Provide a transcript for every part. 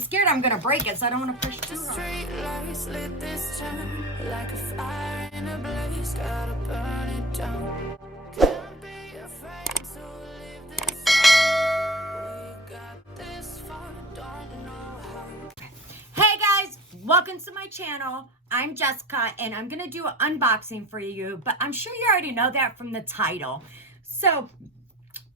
scared I'm gonna break it, so I don't want to push too hard. Street lights lit this town like a fire in a blaze. Gotta burn it down. Can't be afraid to leave this town. We got this far, don't know how. Hey guys, welcome to my channel. I'm Jessica and I'm gonna do an unboxing for you, but I'm sure you already know that from the title. So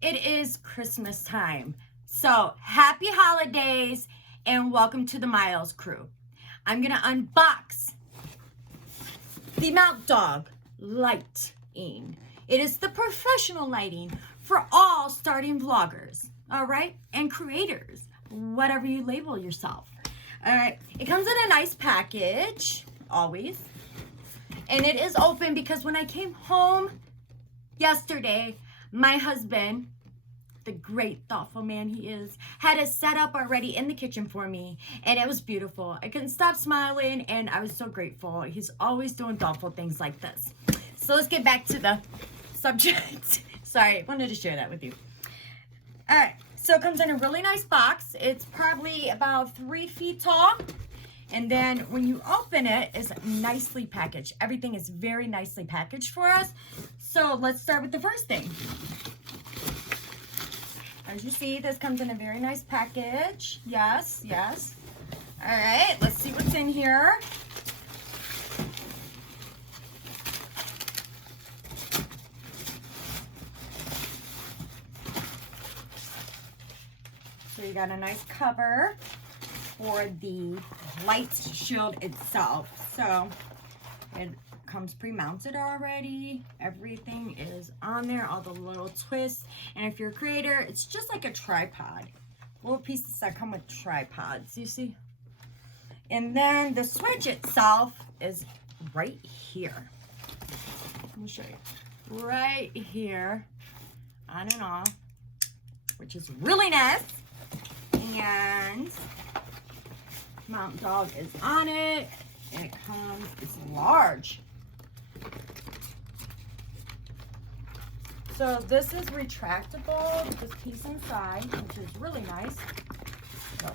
it is Christmas time. So happy holidays and welcome to the Miles crew. I'm gonna unbox the Mountdog lighting. It is the professional lighting for all starting vloggers, all right, and creators, whatever you label yourself. All right, it comes in a nice package, always, and it is open because when I came home yesterday, my husband, the great thoughtful man he is, had it set up already in the kitchen for me, and it was beautiful. I couldn't stop smiling, and I was so grateful. He's always doing thoughtful things like this. So let's get back to the subject. Sorry, wanted to share that with you. All right, so it comes in a really nice box. It's probably about 3 feet tall, and then when you open it, it's nicely packaged. Everything is very nicely packaged for us. So let's start with the first thing. As you see, this comes in a very nice package. Yes, yes. All right, let's see what's in here. So you got a nice cover for the light shield itself. So it comes pre-mounted already. Everything is on there, all the little twists. And if you're a creator, it's just like a tripod. Little pieces that come with tripods, you see? And then the switch itself is right here. Let me show you. Right here, on and off, which is really nice. And Mountdog is on it. And it comes, it's large. So this is retractable, this piece inside, which is really nice. So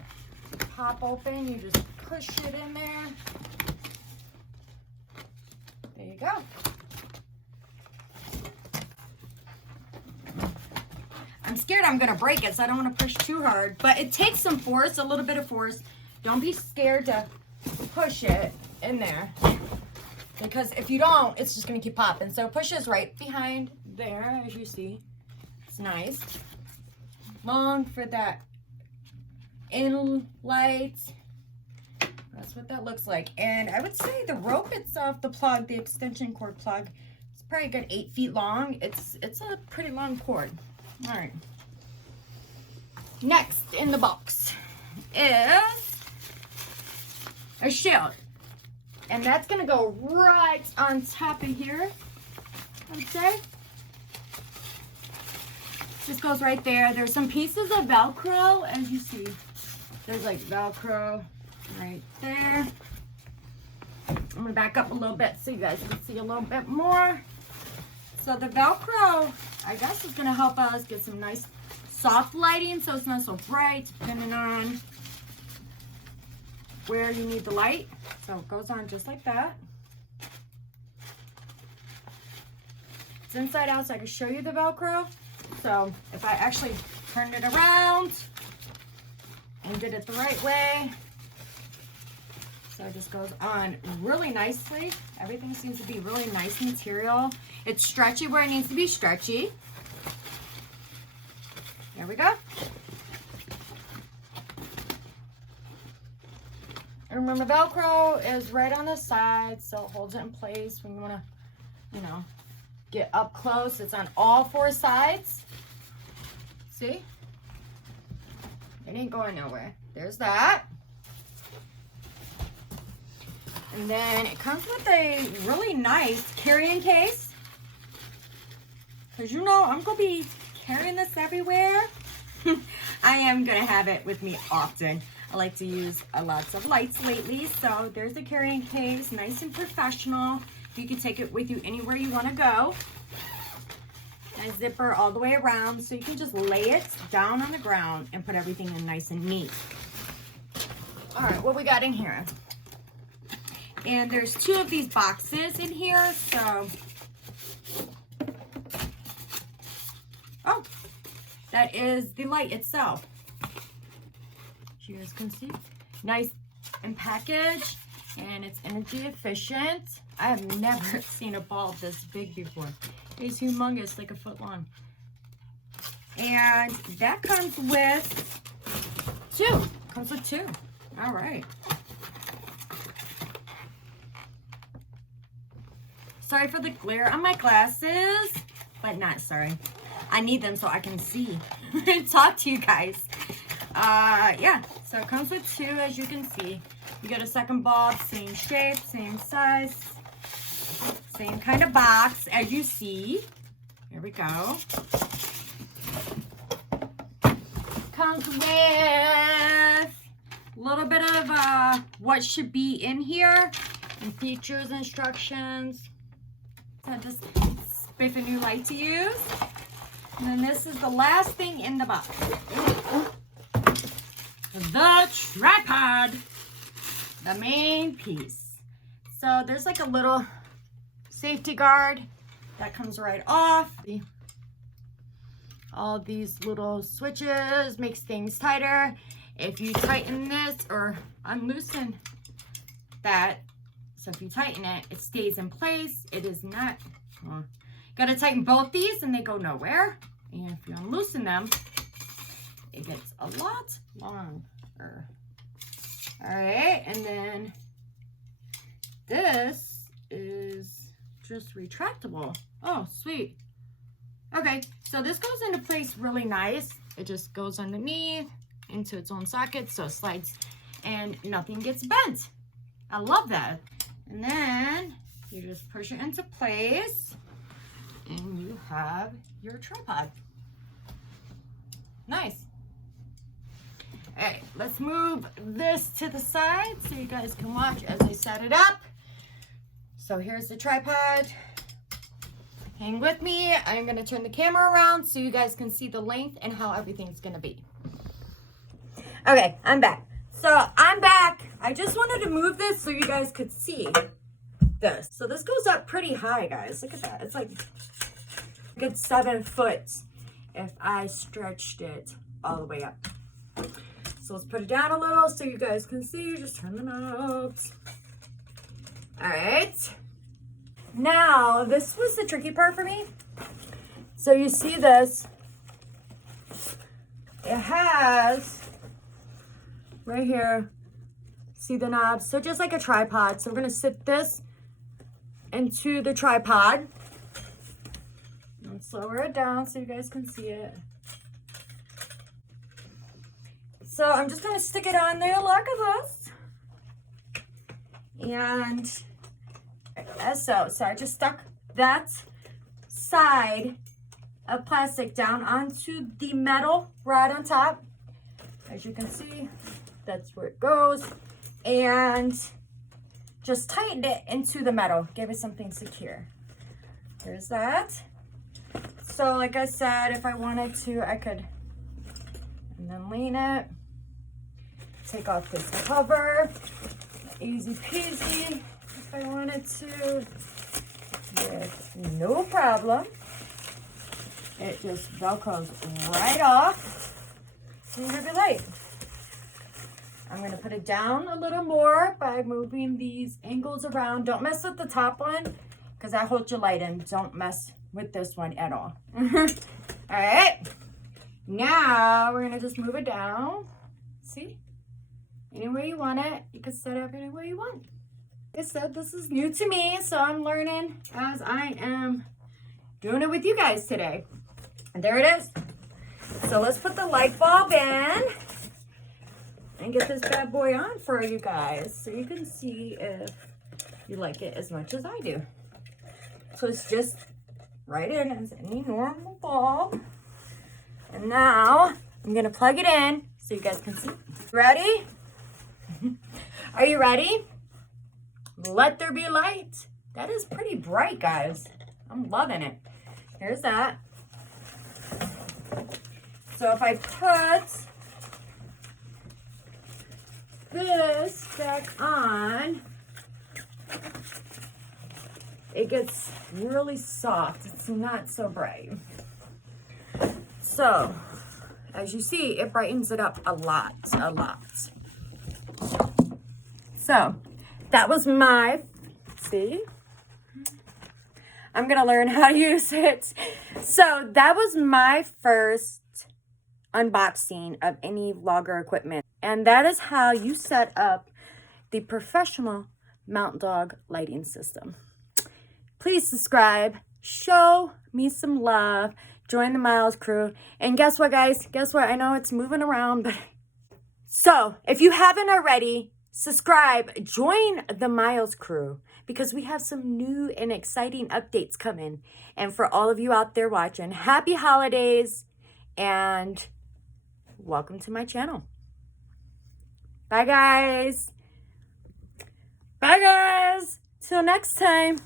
pop open, you just push it in there. There you go. I'm scared I'm gonna break it, so I don't wanna push too hard, but it takes some force, a little bit of force. Don't be scared to push it in there, because if you don't, it's just gonna keep popping. So push is right behind there, as you see. It's nice. Long for that in light. That's what that looks like. And I would say the rope itself, the plug, the extension cord plug, it's probably a good 8 feet long. It's a pretty long cord. All right. Next in the box is a shield. And that's gonna go right on top of here, I'd say. Just goes right there. There's some pieces of Velcro, as you see. There's like Velcro right there. I'm gonna back up a little bit so you guys can see a little bit more. So the Velcro, I guess, is gonna help us get some nice soft lighting so it's not so bright, depending on where you need the light. So it goes on just like that. It's inside out so I can show you the Velcro. So if I actually turned it around and did it the right way, so it just goes on really nicely. Everything seems to be really nice material. It's stretchy where it needs to be stretchy. There we go. And remember, Velcro is right on the side, so it holds it in place when you want to, you know, get up close. It's on all 4 sides. See? It ain't going nowhere. There's that. And then it comes with a really nice carrying case. Because you know, I'm going to be carrying this everywhere. I am going to have it with me often. I like to use lots of lights lately. So there's the carrying case, nice and professional. You can take it with you anywhere you want to go. Nice zipper all the way around, so you can just lay it down on the ground and put everything in nice and neat. All right, what we got in here? And there's 2 of these boxes in here, so. Oh, that is the light itself. As you guys can see, nice and packaged, and it's energy efficient. I have never seen a bulb this big before. It's humongous, like a foot long. And that comes with 2. Comes with 2. All right. Sorry for the glare on my glasses, but not sorry. I need them so I can see and talk to you guys. Yeah, so it comes with 2, as you can see. You get a second bulb, same shape, same size, same kind of box as you see. Here we go. Comes with a little bit of what should be in here and features, instructions. So just spiff a new light to use. And then this is the last thing in the box. The tripod. The main piece. So there's like a little safety guard that comes right off. All these little switches makes things tighter. If you tighten this or unloosen that, so if you tighten it, it stays in place. It is not, well, you gotta tighten both these and they go nowhere. And if you unloosen them, it gets a lot longer. All right, and then this is just retractable. Oh, sweet. Okay, so this goes into place really nice. It just goes underneath into its own socket, so it slides and nothing gets bent. I love that. And then you just push it into place and you have your tripod. Nice. All right, let's move this to the side so you guys can watch as I set it up. So here's the tripod. Hang with me. I'm going to turn the camera around so you guys can see the length and how everything's going to be. Okay, I'm back. So I'm back. I just wanted to move this so you guys could see this. So this goes up pretty high, guys. Look at that. It's like a good 7 foot if I stretched it all the way up. So let's put it down a little so you guys can see. Just turn the knobs. All right. Now, this was the tricky part for me. So you see this. It has right here, see the knobs? So just like a tripod. So we're gonna sit this into the tripod. Let's lower it down so you guys can see it. So I'm just gonna stick it on there like this. And as so I just stuck that side of plastic down onto the metal rod on top. As you can see, that's where it goes. And just tightened it into the metal, gave it something secure. There's that. So like I said, if I wanted to, I could, and then lean it, take off this cover, easy peasy. If I wanted to, with no problem. It just velcros right off. And you have your light. I'm gonna put it down a little more by moving these angles around. Don't mess with the top one because that holds your light in. Don't mess with this one at all. All right. Now we're gonna just move it down. See? Any way you want it. You can set it up any way you want. Like I said, this is new to me, so I'm learning as I am doing it with you guys today. And there it is. So let's put the light bulb in and get this bad boy on for you guys so you can see if you like it as much as I do. So it's just right in as any normal bulb. And now I'm gonna plug it in so you guys can see. Ready? Are you ready? Let there be light. That is pretty bright, guys. I'm loving it. Here's that. So if I put this back on, it gets really soft. It's not so bright. So, as you see, it brightens it up a lot. So, that was my, see? I'm going to learn how to use it. So, that was my first unboxing of any vlogger equipment. And that is how you set up the professional Mountdog lighting system. Please subscribe, show me some love, join the Miles crew. And guess what, guys? Guess what? I know it's moving around, but so if you haven't already, subscribe, join the Miles crew, because we have some new and exciting updates coming. And for all of you out there watching, happy holidays and welcome to my channel. Bye, guys. Bye, guys. Till next time.